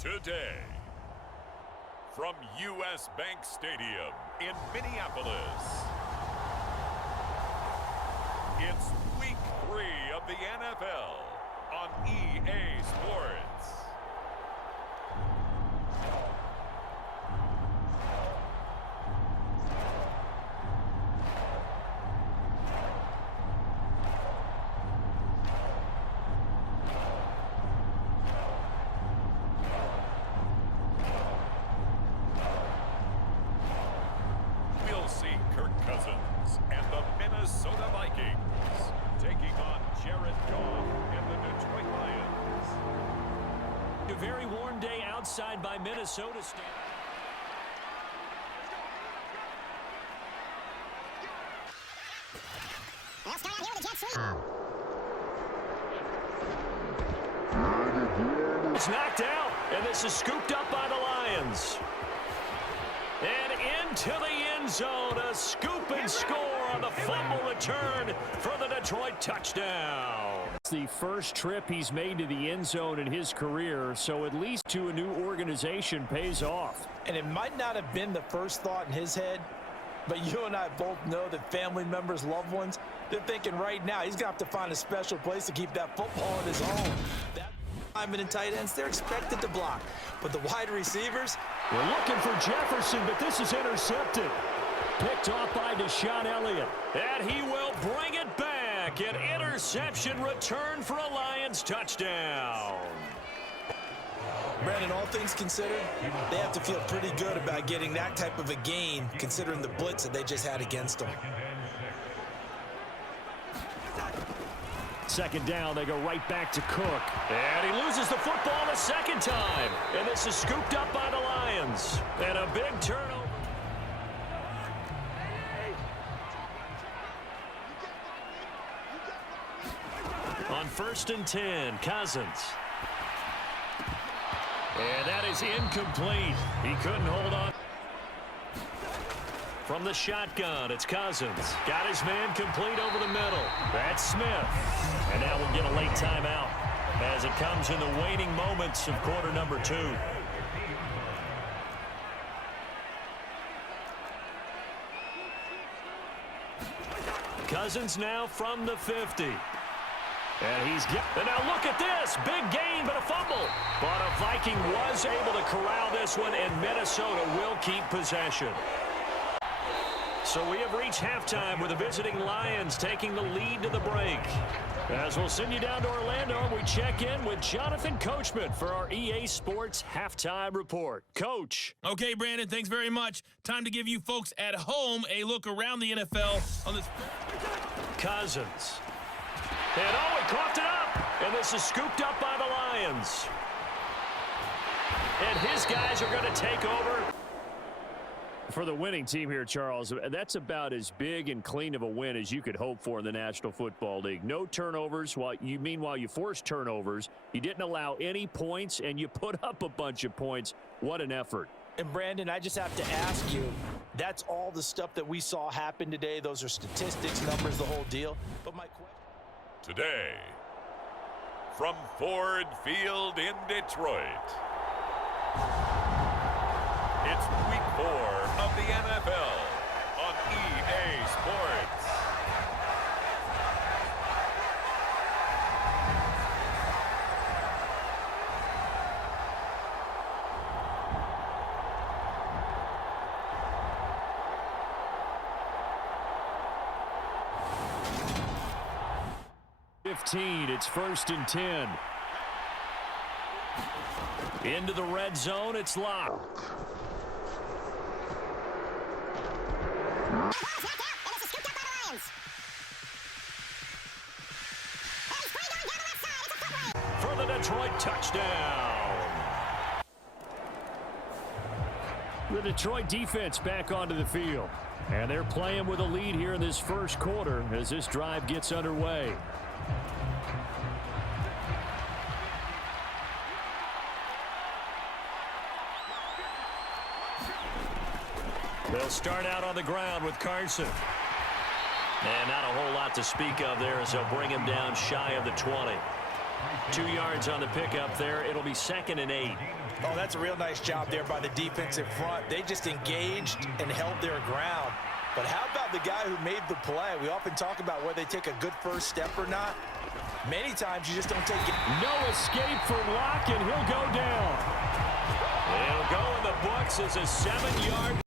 Today, from U.S. Bank Stadium in Minneapolis, it's Week 3 of the NFL on EA Sports. We'll see Kirk Cousins and the Minnesota Vikings taking on Jared Goff and the Detroit Lions. A very warm day outside by Minnesota State. It's knocked out, and this is scooped up by the Lions. And into the end zone, a scoop and score on the fumble return for the Detroit touchdown. It's the first trip he's made to the end zone in his career, so at least to a new organization pays off. And it might not have been the first thought in his head, but you and I both know that family members, loved ones, they're thinking right now he's going to have to find a special place to keep that football in his home. That linemen and tight ends, they're expected to block. But the wide receivers, we're looking for Jefferson, but this is intercepted. Picked off by Deshaun Elliott. And he will bring it back. An interception return for a Lions touchdown. Brandon, all things considered, they have to feel pretty good about getting that type of a gain, considering the blitz that they just had against them. Second down, they go right back to Cook. And he loses the football a second time. And this is scooped up by the Lions. And a big turnover. On 1st and 10, Cousins. And that is incomplete. He couldn't hold on. From the shotgun, it's Cousins. Got his man complete over the middle. That's Smith. And now we'll get a late timeout as it comes in the waning moments of quarter number 2. Cousins now from the 50. And and now look at this. Big gain, but a fumble. But a Viking was able to corral this one, and Minnesota will keep possession. So we have reached halftime with the visiting Lions taking the lead to the break. As we'll send you down to Orlando, we check in with Jonathan Coachman for our EA Sports Halftime Report. Coach. Okay, Brandon, thanks very much. Time to give you folks at home a look around the NFL on this. Cousins. And he coughed it up. And this is scooped up by the Lions. And his guys are going to take over. For the winning team here, Charles, that's about as big and clean of a win as you could hope for in the National Football League. No turnovers. Meanwhile, you forced turnovers. You didn't allow any points, and you put up a bunch of points. What an effort. And, Brandon, I just have to ask you, that's all the stuff that we saw happen today. Those are statistics, numbers, the whole deal. But my question... Today, from Ford Field in Detroit, it's Week 4 of the NFL on EA Sports. It's 1st and 10. Into the red zone, it's locked. For the Detroit touchdown. The Detroit defense back onto the field. And they're playing with a lead here in this first quarter as this drive gets underway. They'll start out on the ground with Carson. And not a whole lot to speak of there as they'll bring him down shy of the 20. 2 yards on the pickup there. It'll be 2nd and 8. Oh, that's a real nice job there by the defensive front. They just engaged and held their ground. But how about the guy who made the play? We often talk about whether they take a good first step or not. Many times you just don't take it. No escape for Locke, and he'll go down. It'll go in the books as a 7-yard.